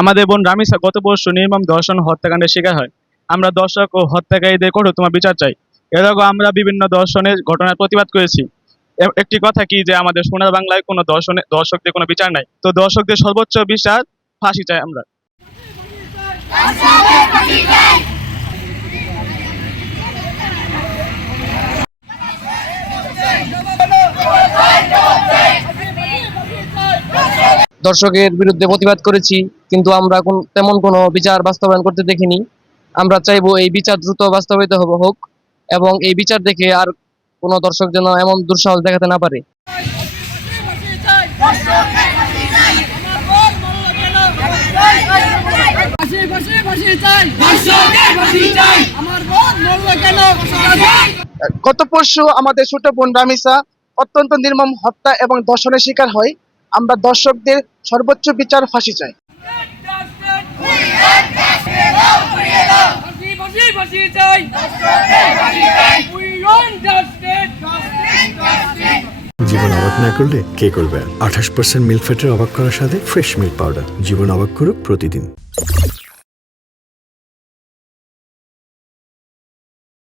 আমাদের বোন রামিসা গত পরশু নির্মম ধর্ষণ ও হত্যাকাণ্ডের শিকার হয়। আমরা দর্শক ও হত্যাকারীদের কঠোরতম বিচার চাই। এর আগেও আমরা বিভিন্ন ধর্ষণের ঘটনার প্রতিবাদ করেছি। একটি কথা কি যে আমাদের সোনার বাংলায় কোনো দর্শকদের কোনো বিচার নাই, তো দর্শকদের সর্বোচ্চ বিচার ফাঁসি চাই আমরা। দর্শকের বিরুদ্ধে প্রতিবাদ করেছি, কিন্তু আমরা তেমন কোনো বিচার বাস্তবায়ন করতে দেখিনি। আমরা চাইবো এই বিচার দ্রুত বাস্তবায়িত হোক এবং এই বিচার দেখে আর কোনো দর্শক যেন এমন দুঃসাহস দেখাতে না পারে। গত পরশু আমাদের ছোট বোন রামিসা অত্যন্ত নির্মম হত্যা এবং ধর্ষণের শিকার হয়। আমরা দর্শকদের সর্বোচ্চ বিচার ফাঁসি চাই। জীবন অবাক না করলে কে করবে? 28% মিল্ক ফ্যাটের অবাক করার সাথে ফ্রেশ মিল্ক পাউডার। জীবন অবাক করুক প্রতিদিন।